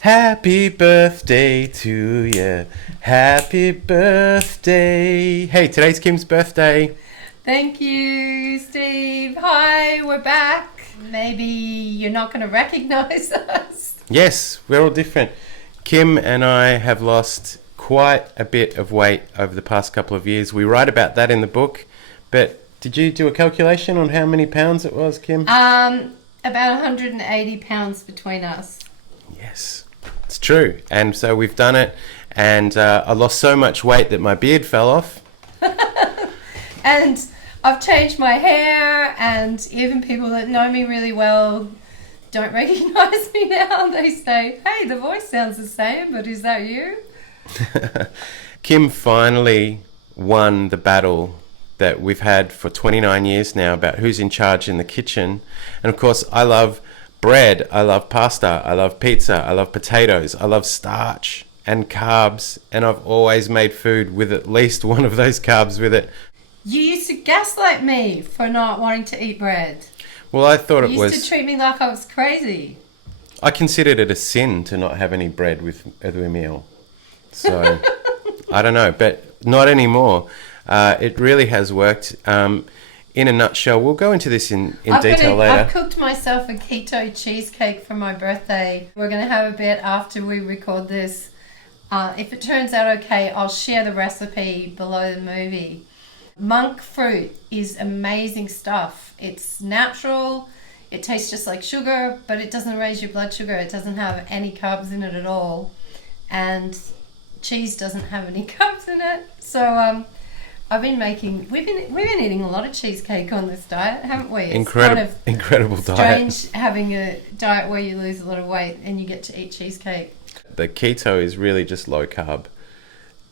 Happy birthday to you. Happy birthday. Hey, today's Kim's birthday. Thank you, Steve. Hi, we're back. Maybe you're not going to recognize us. Yes, we're all different. Kim and I have lost quite a bit of weight over the past couple of years. We write about that in the book. But did you do a calculation on how many pounds it was, Kim? About 180 pounds between us. Yes, it's true. And so we've done it. And I lost so much weight that my beard fell off. And I've changed my hair, and even people that know me really well don't recognize me now. They say, hey, the voice sounds the same, but is that you? Kim finally won the battle that we've had for 29 years now about who's in charge in the kitchen. And of course, I love bread, I love pasta, I love pizza, I love potatoes, I love starch and carbs, and I've always made food with at least one of those carbs with it. You used to gaslight me for not wanting to eat bread. Well, I thought it You was... used to treat me like I was crazy. I considered it a sin to not have any bread with a meal. So, I don't know, but not anymore. It really has worked. In a nutshell, we'll go into this in detail later. I've cooked myself a keto cheesecake for my birthday. We're going to have a bit after we record this. If it turns out okay, I'll share the recipe below the movie. Monk fruit is amazing stuff. It's natural. It tastes just like sugar, but it doesn't raise your blood sugar. It doesn't have any carbs in it at all. And cheese doesn't have any carbs in it. So we've been eating a lot of cheesecake on this diet, haven't we? Incredible diet. Strange having a diet where you lose a lot of weight and you get to eat cheesecake. The keto is really just low carb,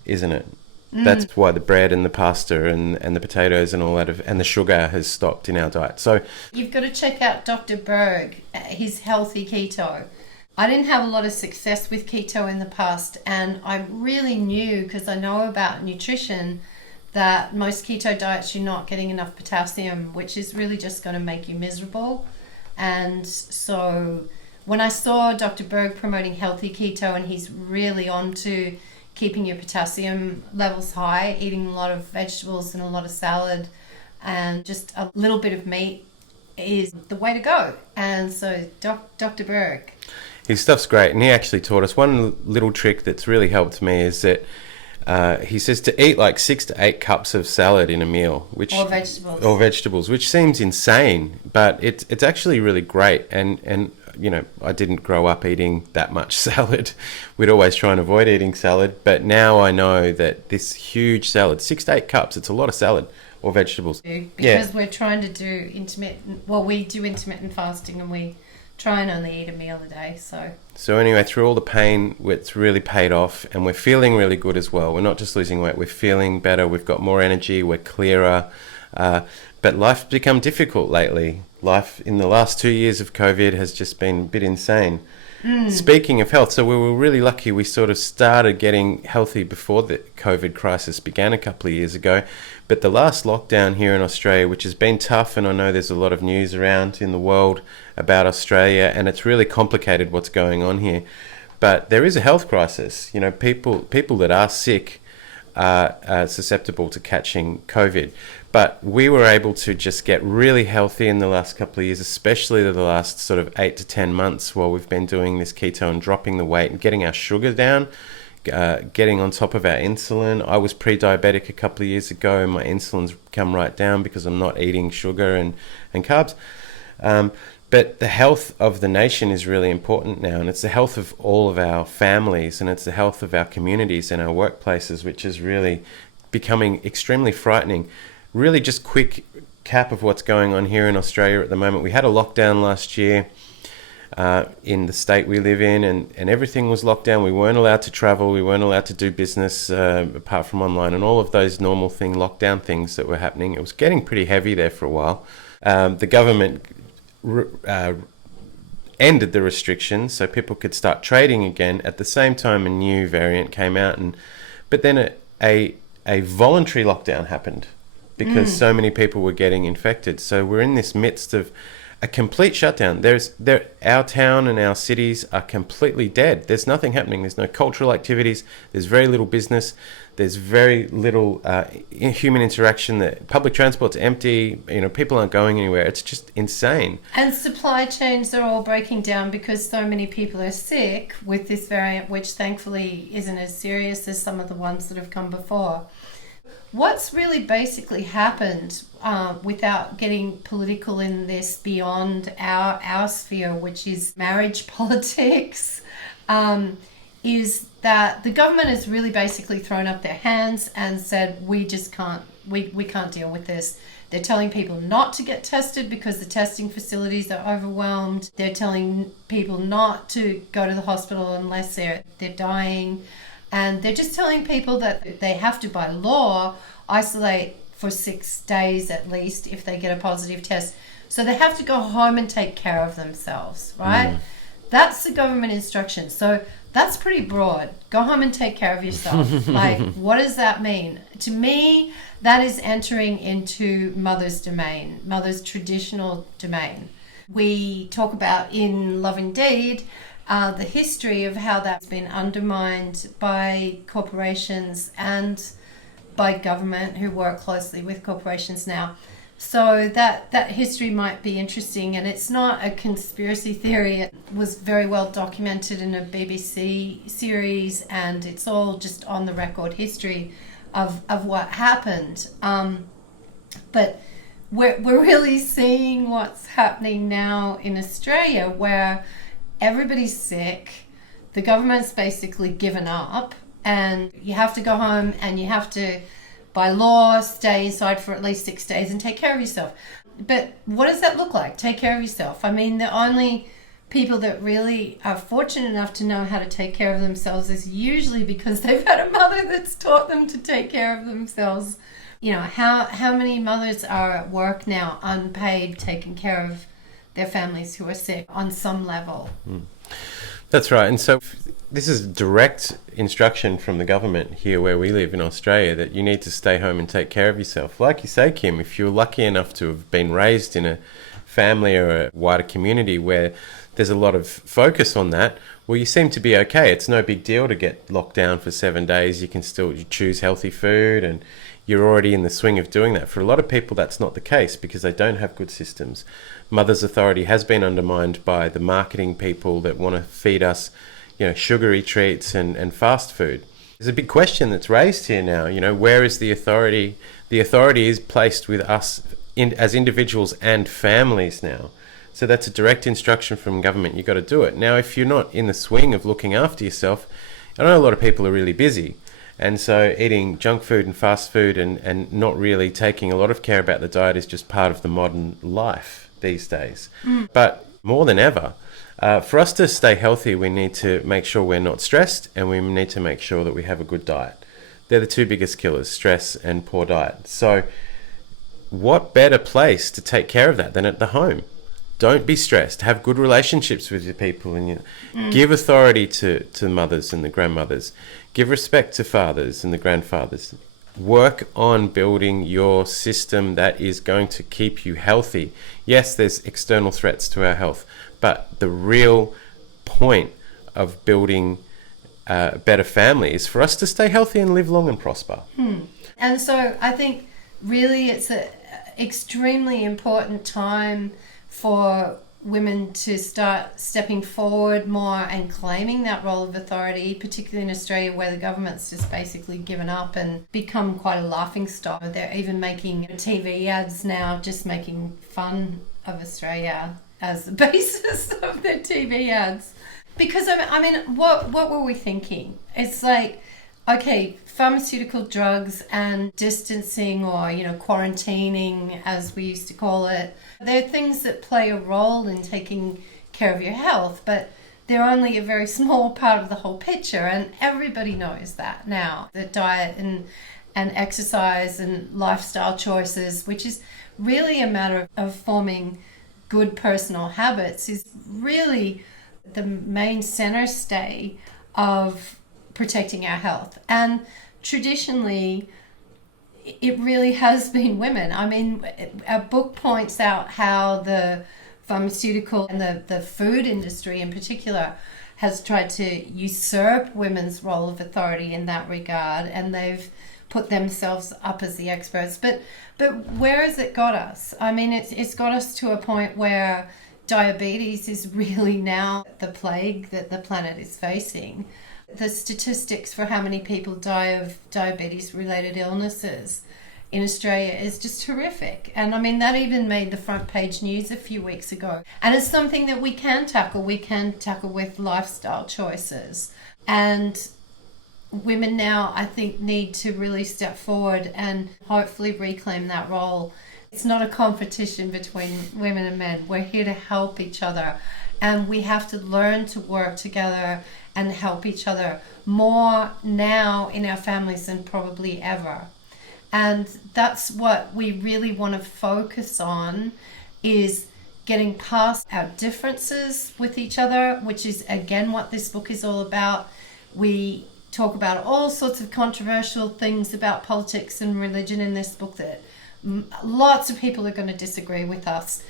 isn't it? That's why the bread and the pasta and the potatoes and all that and the sugar has stopped in our diet. So you've got to check out Dr. Berg, his healthy keto. I didn't have a lot of success with keto in the past, and I really knew, because I know about nutrition, that most keto diets you're not getting enough potassium, which is really just going to make you miserable. And so when I saw Dr. Berg promoting healthy keto, and he's really on to keeping your potassium levels high, eating a lot of vegetables and a lot of salad and just a little bit of meat is the way to go. And so Dr. Berg. His stuff's great, and he actually taught us one little trick that's really helped me is that he says to eat like 6 to 8 cups of salad in a meal, or vegetables, which seems insane, but it's actually really great. And you know, I didn't grow up eating that much salad. We'd always try and avoid eating salad, but now I know that this huge salad, 6 to 8 cups, it's a lot of salad or vegetables. Because we're trying to do we do intermittent fasting, and we try and only eat a meal a day. So anyway, through all the pain, it's really paid off, and we're feeling really good as well. We're not just losing weight, we're feeling better, we've got more energy, we're clearer. But life's become difficult lately. Life in the last 2 years of COVID has just been a bit insane. Speaking of health, so we were really lucky. We sort of started getting healthy before the COVID crisis began a couple of years ago. But the last lockdown here in Australia, which has been tough, and I know there's a lot of news around in the world about Australia, and it's really complicated what's going on here. But there is a health crisis. You know, people that are sick are susceptible to catching COVID. But we were able to just get really healthy in the last couple of years, especially the last sort of 8 to 10 months while we've been doing this keto and dropping the weight and getting our sugar down, getting on top of our insulin. I was pre-diabetic a couple of years ago, and my insulin's come right down because I'm not eating sugar and carbs. But the health of the nation is really important now, and it's the health of all of our families, and it's the health of our communities and our workplaces, which is really becoming extremely frightening. Really just quick cap of what's going on here in Australia at the moment. We had a lockdown last year in the state we live in, and everything was locked down. We weren't allowed to travel, we weren't allowed to do business apart from online, and all of those normal lockdown things that were happening. It was getting pretty heavy there for a while. The government ended the restrictions so people could start trading again. At the same time, a new variant came out, but then a voluntary lockdown happened because so many people were getting infected. So we're in this midst of a complete shutdown. Our town and our cities are completely dead. There's nothing happening. There's no cultural activities. There's very little business. There's very little human interaction. The public transport's empty. People aren't going anywhere. It's just insane. And supply chains are all breaking down because so many people are sick with this variant, which thankfully isn't as serious as some of the ones that have come before. What's really basically happened, without getting political in this, beyond our sphere, which is marriage politics, is that the government has really basically thrown up their hands and said, we can't deal with this. They're telling people not to get tested because the testing facilities are overwhelmed. They're telling people not to go to the hospital unless they're dying. And they're just telling people that they have to, by law, isolate for 6 days at least if they get a positive test. So they have to go home and take care of themselves, right? That's the government instruction. So that's pretty broad. Go home and take care of yourself. Like, what does that mean? To me, that is entering into mother's domain, mother's traditional domain. We talk about in Love Indeed the history of how that's been undermined by corporations and by government who work closely with corporations now. So that history might be interesting, and it's not a conspiracy theory. It was very well documented in a BBC series, and it's all just on the record history of what happened. But we're really seeing what's happening now in Australia, where everybody's sick, the government's basically given up, and you have to go home and you have to, by law, stay inside for at least 6 days and take care of yourself. But what does that look like? Take care of yourself. I mean, the only people that really are fortunate enough to know how to take care of themselves is usually because they've had a mother that's taught them to take care of themselves. How many mothers are at work now, unpaid, taking care of their families who are sick on some level? That's right. And so this is direct instruction from the government here where we live in Australia, that you need to stay home and take care of yourself. Like you say, Kim, if you're lucky enough to have been raised in a family or a wider community where there's a lot of focus on that, well, you seem to be okay. It's no big deal to get locked down for 7 days. You can still choose healthy food and you're already in the swing of doing that. For a lot of people, that's not the case because they don't have good systems. Mother's authority has been undermined by the marketing people that want to feed us, sugary treats and fast food. There's a big question that's raised here now. Where is the authority? The authority is placed with us as individuals and families now. So that's a direct instruction from government. You've got to do it. Now, if you're not in the swing of looking after yourself, I know a lot of people are really busy. And so eating junk food and fast food and not really taking a lot of care about the diet is just part of the modern life these days. But more than ever, for us to stay healthy, we need to make sure we're not stressed, and we need to make sure that we have a good diet. They're the two biggest killers, stress and poor diet. So what better place to take care of that than at the home? Don't be stressed. Have good relationships with your people, and give authority to mothers and the grandmothers. Give respect to fathers and the grandfathers. Work on building your system that is going to keep you healthy. Yes, there's external threats to our health, but the real point of building a better family is for us to stay healthy and live long and prosper. And so I think really it's an extremely important time for women to start stepping forward more and claiming that role of authority, particularly in Australia where the government's just basically given up and become quite a laughingstock. They're even making TV ads now, just making fun of Australia as the basis of their TV ads. Because, I mean, what were we thinking? It's like, okay, pharmaceutical drugs and distancing or, quarantining, as we used to call it, they're things that play a role in taking care of your health, but they're only a very small part of the whole picture, and everybody knows that now. The diet and exercise and lifestyle choices, which is really a matter of forming good personal habits, is really the main center stay of protecting our health. And traditionally, it really has been women. I mean, our book points out how the pharmaceutical and the food industry in particular has tried to usurp women's role of authority in that regard, and they've put themselves up as the experts. But where has it got us? I mean, it's got us to a point where diabetes is really now the plague that the planet is facing. The statistics for how many people die of diabetes-related illnesses in Australia is just horrific. And I mean, that even made the front page news a few weeks ago. And it's something that we can tackle. We can tackle with lifestyle choices. And women now, I think, need to really step forward and hopefully reclaim that role. It's not a competition between women and men. We're here to help each other. And we have to learn to work together and help each other more now in our families than probably ever. And that's what we really want to focus on, is getting past our differences with each other, which is, again, what this book is all about. We talk about all sorts of controversial things about politics and religion in this book that lots of people are going to disagree with us.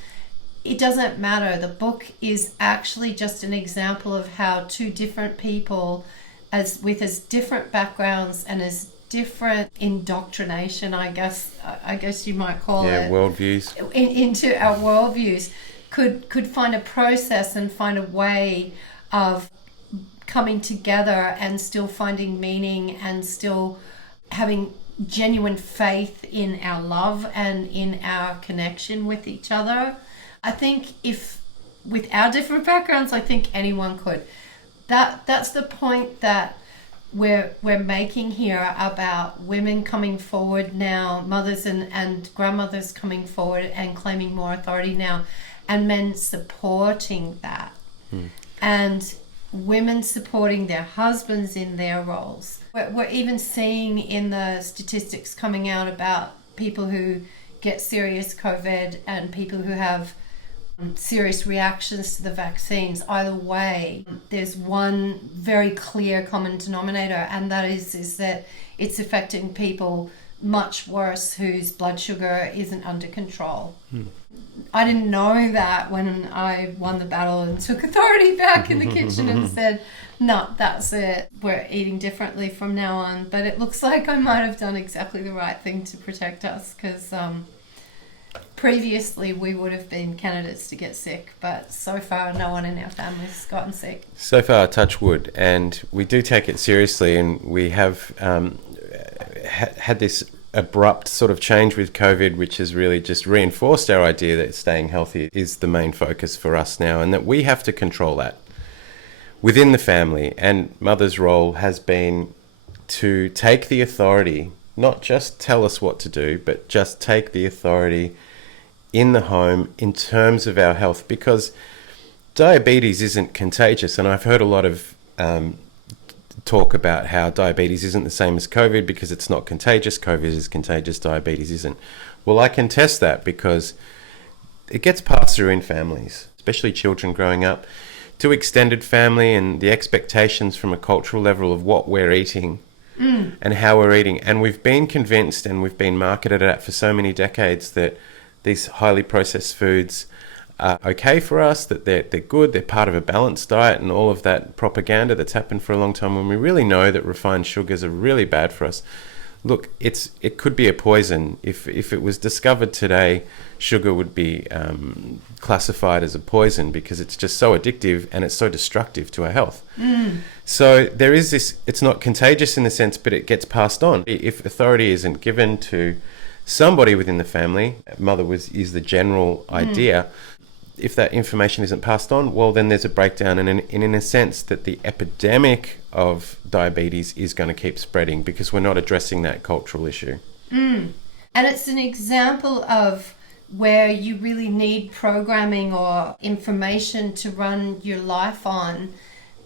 It doesn't matter. The book is actually just an example of how two different people, as different backgrounds and as different indoctrination, I guess you might call it, worldviews, into our worldviews, could find a process and find a way of coming together and still finding meaning and still having genuine faith in our love and in our connection with each other. I think if with our different backgrounds, I think anyone could. That's the point that we're making here about women coming forward now, mothers and grandmothers coming forward and claiming more authority now, and men supporting that. And women supporting their husbands in their roles. We're even seeing in the statistics coming out about people who get serious COVID and people who have serious reactions to the vaccines. Either way, there's one very clear common denominator, and that is that it's affecting people much worse whose blood sugar isn't under control. I didn't know that when I won the battle and took authority back in the kitchen and said, no, that's it. We're eating differently from now on. But it looks like I might have done exactly the right thing to protect us, because previously we would have been candidates to get sick, but so far no one in our family has gotten sick. So far, touch wood, and we do take it seriously, and we have had this abrupt sort of change with COVID, which has really just reinforced our idea that staying healthy is the main focus for us now, and that we have to control that within the family. And mother's role has been to take the authority, not just tell us what to do, but just take the authority in the home in terms of our health, because diabetes isn't contagious. And I've heard a lot of talk about how diabetes isn't the same as COVID because it's not contagious. COVID is contagious, diabetes isn't. Well, I can test that because it gets passed through in families, especially children growing up, to extended family, and the expectations from a cultural level of what we're eating and how we're eating. And we've been convinced, and we've been marketed at for so many decades, that these highly processed foods are okay for us, that they're good, they're part of a balanced diet, and all of that propaganda that's happened for a long time, when we really know that refined sugars are really bad for us. Look, it could be a poison. If it was discovered today, sugar would be classified as a poison because it's just so addictive and it's so destructive to our health. So there is this, it's not contagious in the sense, but it gets passed on. If authority isn't given to somebody within the family, mother is the general idea, if that information isn't passed on, well, then there's a breakdown, and in a sense that the epidemic of diabetes is going to keep spreading because we're not addressing that cultural issue. And it's an example of where you really need programming or information to run your life on,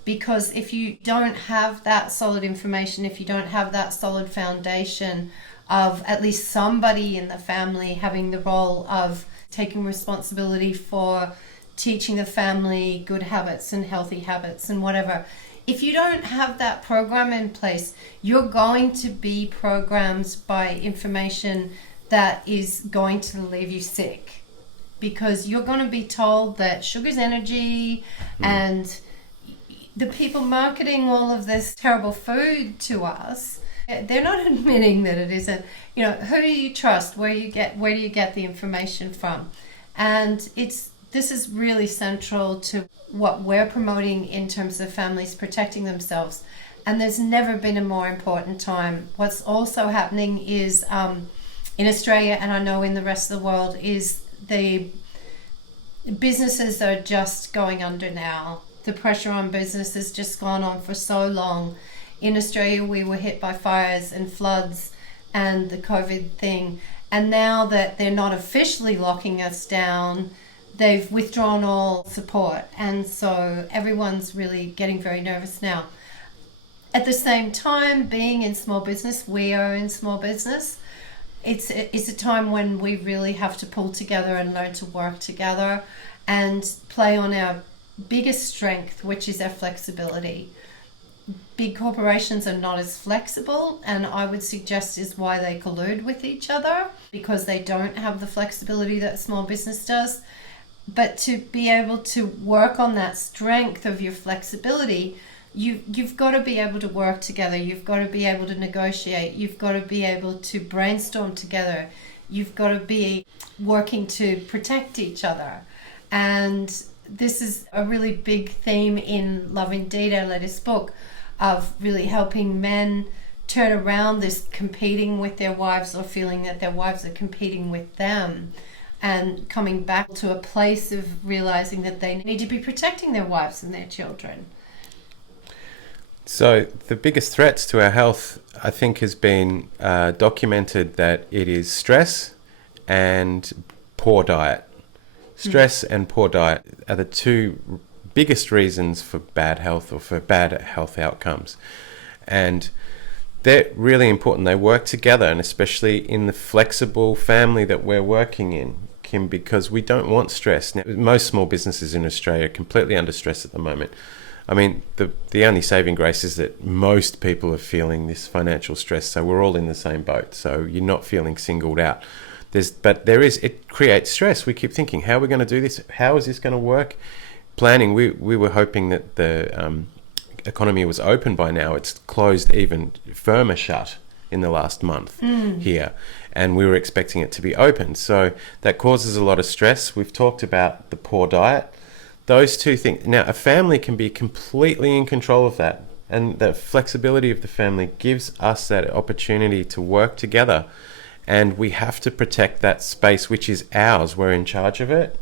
because if you don't have that solid information, if you don't have that solid foundation of at least somebody in the family having the role of taking responsibility for teaching the family good habits and healthy habits and whatever. If you don't have that program in place, you're going to be programmed by information that is going to leave you sick. because you're going to be told that sugar's energy, and the people marketing all of this terrible food to us, they're not admitting that it isn't. You know, who do you trust? Where do you get the information from? And this is really central to what we're promoting in terms of families protecting themselves. And there's never been a more important time. What's also happening is in Australia, and I know in the rest of the world, is the businesses are just going under now. The pressure on business has just gone on for so long. In Australia, we were hit by fires and floods and the COVID thing. And now that they're not officially locking us down, they've withdrawn all support. And so everyone's really getting very nervous now. At the same time, being in small business, we are in small business. It's a time when we really have to pull together and learn to work together and play on our biggest strength, which is our flexibility. Big corporations are not as flexible, and I would suggest is why they collude with each other, because they don't have the flexibility that small business does. But to be able to work on that strength of your flexibility, you've got to be able to work together. You've got to be able to negotiate. You've got to be able to brainstorm together. You've got to be working to protect each other. And this is a really big theme in Love Indeed, our latest book, of really helping men turn around this competing with their wives or feeling that their wives are competing with them, and coming back to a place of realizing that they need to be protecting their wives and their children. So the biggest threats to our health, I think, has been documented that it is stress and poor diet. Stress and poor diet are the two biggest reasons for bad health or for bad health outcomes. And they're really important. They work together, and especially in the flexible family that we're working in, Kim, because we don't want stress. Now, most small businesses in Australia are completely under stress at the moment. I mean, the only saving grace is that most people are feeling this financial stress, so we're all in the same boat. So you're not feeling singled out. It creates stress. We keep thinking, how are we going to do this? How is this going to work? Planning, we were hoping that the economy was open by now. It's closed even firmer shut in the last month here, and we were expecting it to be open. So that causes a lot of stress. We've talked about the poor diet. Those two things. Now, a family can be completely in control of that, and the flexibility of the family gives us that opportunity to work together, and we have to protect that space, which is ours. We're in charge of it.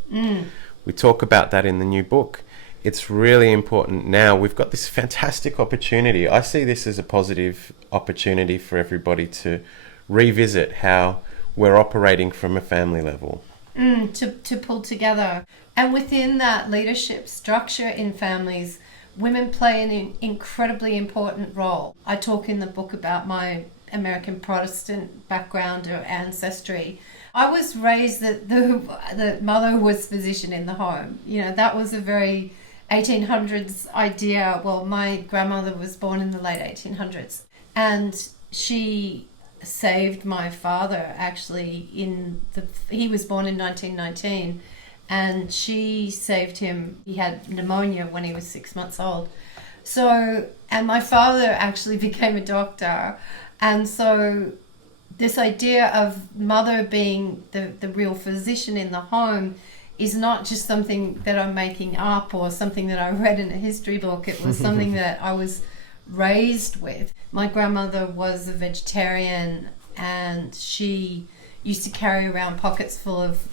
We talk about that in the new book. It's really important now. We've got this fantastic opportunity. I see this as a positive opportunity for everybody to revisit how we're operating from a family level. To pull together. And within that leadership structure in families, women play an incredibly important role. I talk in the book about my American Protestant background or ancestry. I was raised that the mother was physician in the home. You know, that was a very 1800s idea. Well, my grandmother was born in the late 1800s, and she saved my father actually he was born in 1919, and she saved him. He had pneumonia when he was 6 months old. So, and my father actually became a doctor. And so this idea of mother being the real physician in the home is not just something that I'm making up or something that I read in a history book. It was something that I was raised with. My grandmother was a vegetarian, and she used to carry around pockets full of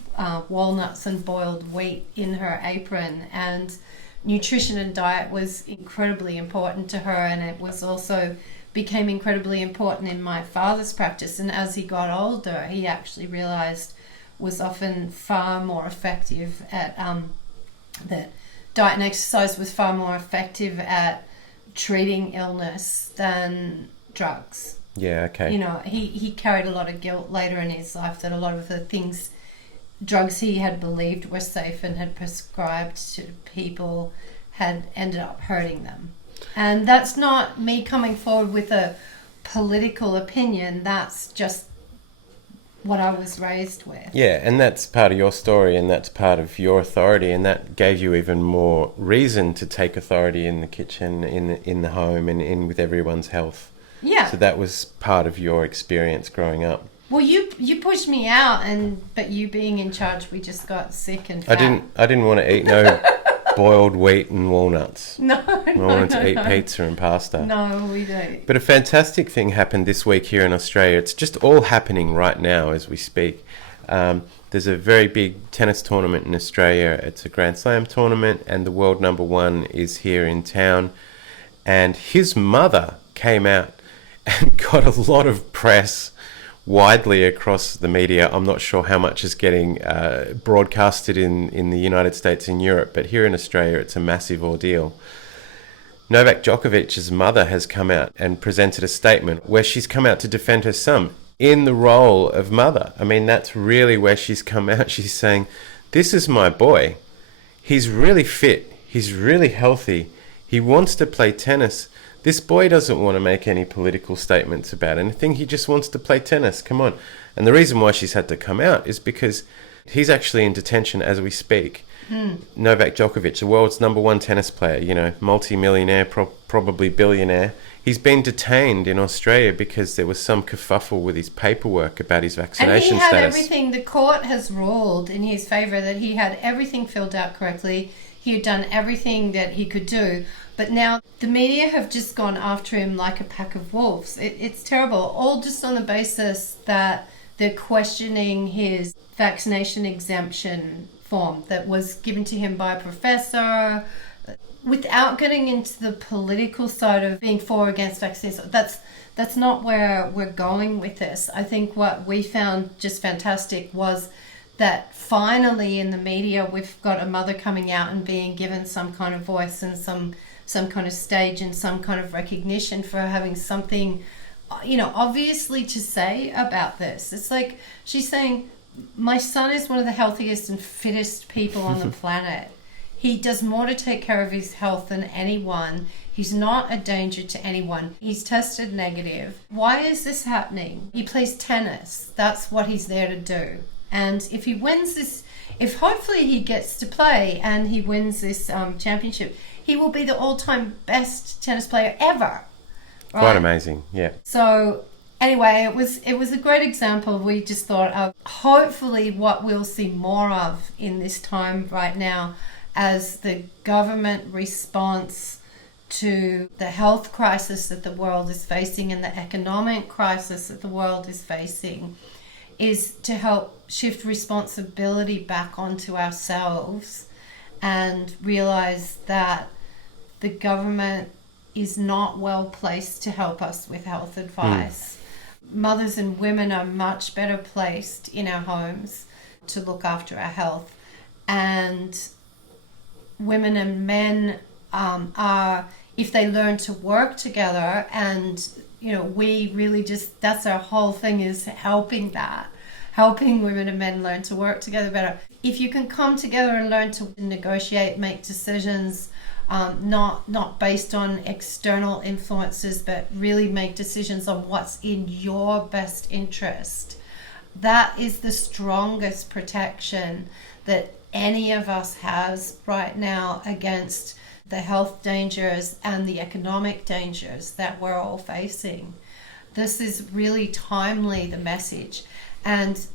walnuts and boiled wheat in her apron, and nutrition and diet was incredibly important to her, and it was also became incredibly important in my father's practice. And as he got older, he actually realized was often far more effective at that diet and exercise was far more effective at treating illness than drugs. Yeah, okay. You know, he carried a lot of guilt later in his life that a lot of the drugs he had believed were safe and had prescribed to people had ended up hurting them. And that's not me coming forward with a political opinion. That's just what I was raised with. Yeah, and that's part of your story, and that's part of your authority, and that gave you even more reason to take authority in the kitchen, in the home, and in with everyone's health. Yeah. So that was part of your experience growing up. Well, you pushed me out, but you being in charge, we just got sick and fat. I didn't want to eat no boiled wheat and walnuts. No, I wanted to eat pizza and pasta. No, we don't. But a fantastic thing happened this week here in Australia. It's just all happening right now as we speak. There's a very big tennis tournament in Australia. It's a Grand Slam tournament, and the world number one is here in town. And his mother came out and got a lot of press widely across the media. I'm not sure how much is getting broadcasted in the United States and Europe, but here in Australia it's a massive ordeal. Novak Djokovic's mother has come out and presented a statement where she's come out to defend her son in the role of mother. I mean, that's really where she's come out. She's saying, this is my boy. He's really fit. He's really healthy. He wants to play tennis. This boy doesn't want to make any political statements about anything. He just wants to play tennis. Come on. And the reason why she's had to come out is because he's actually in detention as we speak. Novak Djokovic, the world's number one tennis player, multi-millionaire, probably billionaire. He's been detained in Australia because there was some kerfuffle with his paperwork about his vaccination status. And he had everything. The court has ruled in his favour that he had everything filled out correctly. He had done everything that he could do. But now the media have just gone after him like a pack of wolves. It's terrible, all just on the basis that they're questioning his vaccination exemption form that was given to him by a professor, without getting into the political side of being for or against vaccines. That's not where we're going with this. I think what we found just fantastic was that finally in the media we've got a mother coming out and being given some kind of voice and some kind of stage and some kind of recognition for having something, obviously to say about this. It's like she's saying, my son is one of the healthiest and fittest people on the planet. He does more to take care of his health than anyone. He's not a danger to anyone. He's tested negative. Why is this happening? He plays tennis. That's what he's there to do. And if he wins this, if hopefully he gets to play and he wins this championship, he will be the all-time best tennis player ever. Right? Quite amazing, yeah. So anyway, it was a great example. We just thought of hopefully what we'll see more of in this time right now as the government response to the health crisis that the world is facing and the economic crisis that the world is facing is to help shift responsibility back onto ourselves and realize that the government is not well placed to help us with health advice. Mothers and women are much better placed in our homes to look after our health, and women and men are, if they learn to work together, and we really just, that's our whole thing, is helping women and men learn to work together better. If you can come together and learn to negotiate, make decisions, not based on external influences, but really make decisions on what's in your best interest, that is the strongest protection that any of us has right now against the health dangers and the economic dangers that we're all facing. This is really timely, the message. And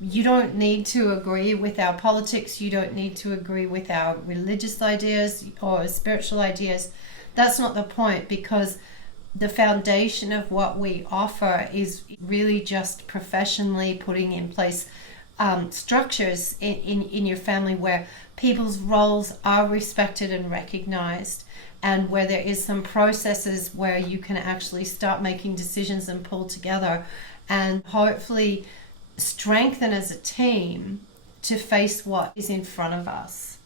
you don't need to agree with our politics. You don't need to agree with our religious ideas or spiritual ideas. That's not the point, because the foundation of what we offer is really just professionally putting in place structures in your family where people's roles are respected and recognized, and where there is some processes where you can actually start making decisions and pull together and hopefully strengthen as a team to face what is in front of us.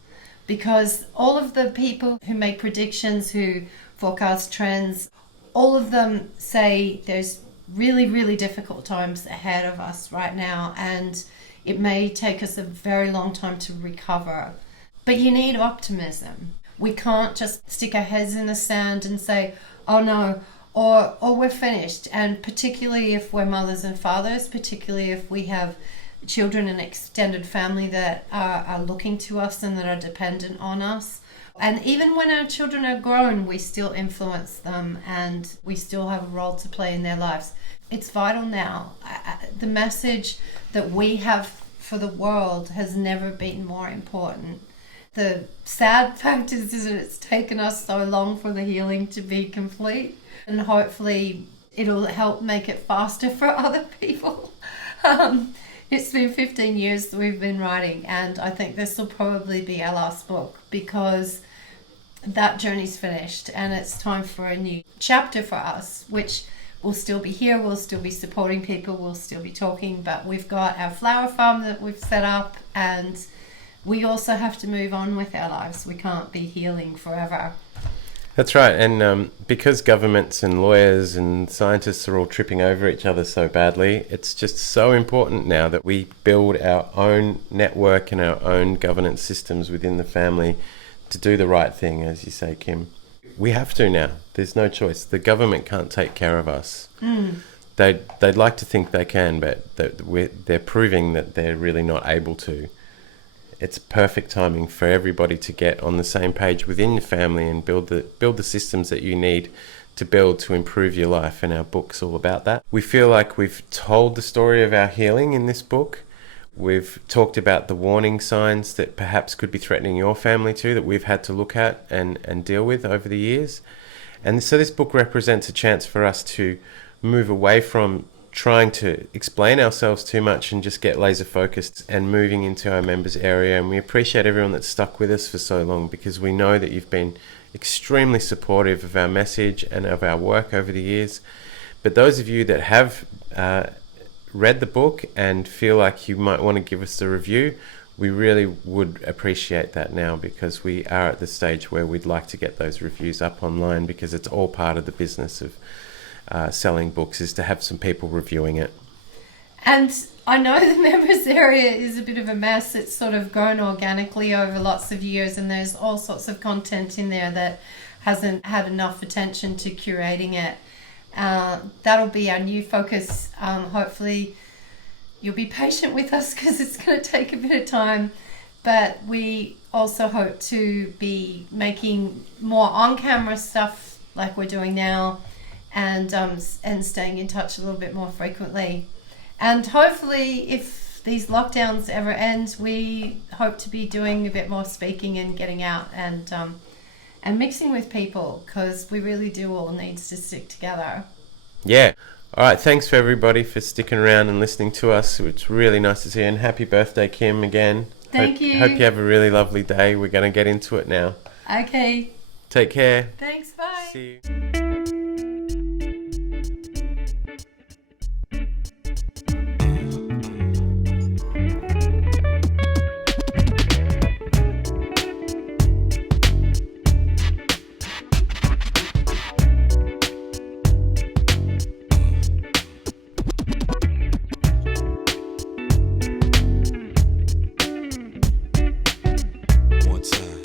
Because all of the people who make predictions, who forecast trends, all of them say there's really, really difficult times ahead of us right now, and it may take us a very long time to recover. But you need optimism. We can't just stick our heads in the sand and say, oh no, or we're finished. And particularly if we're mothers and fathers, particularly if we have children and extended family that are looking to us and that are dependent on us. And even when our children are grown, we still influence them and we still have a role to play in their lives. It's vital now. The message that we have for the world has never been more important. The sad fact is that it's taken us so long for the healing to be complete, and hopefully it'll help make it faster for other people. It's been 15 years that we've been writing, and I think this will probably be our last book because that journey's finished and it's time for a new chapter for us, which we'll still be here, we'll still be supporting people, we'll still be talking, but we've got our flower farm that we've set up, and we also have to move on with our lives. We can't be healing forever. That's right. And because governments and lawyers and scientists are all tripping over each other so badly, it's just so important now that we build our own network and our own governance systems within the family to do the right thing, as you say, Kim. We have to now. There's no choice. The government can't take care of us. They'd like to think they can, but they're proving that they're really not able to. It's perfect timing for everybody to get on the same page within your family and build the systems that you need to build to improve your life, and our book's all about that. We feel like we've told the story of our healing in this book. We've talked about the warning signs that perhaps could be threatening your family too, that we've had to look at and deal with over the years. And so this book represents a chance for us to move away from trying to explain ourselves too much and just get laser focused and moving into our members area. And we appreciate everyone that's stuck with us for so long, because we know that you've been extremely supportive of our message and of our work over the years. But those of you that have read the book and feel like you might want to give us a review, we really would appreciate that now, because we are at the stage where we'd like to get those reviews up online, because it's all part of the business of selling books, is to have some people reviewing it. And I know the members area is a bit of a mess. It's sort of grown organically over lots of years, and there's all sorts of content in there that hasn't had enough attention to curating it. That'll be our new focus. Hopefully you'll be patient with us, because it's going to take a bit of time, but we also hope to be making more on-camera stuff like we're doing now, and staying in touch a little bit more frequently. And hopefully, if these lockdowns ever end, we hope to be doing a bit more speaking and getting out and mixing with people, because we really do all need to stick together. Yeah. All right. Thanks for everybody for sticking around and listening to us. It's really nice to see you. And happy birthday, Kim, again. Thank you. Hope you have a really lovely day. We're going to get into it now. Okay. Take care. Thanks. Bye. See you. One time.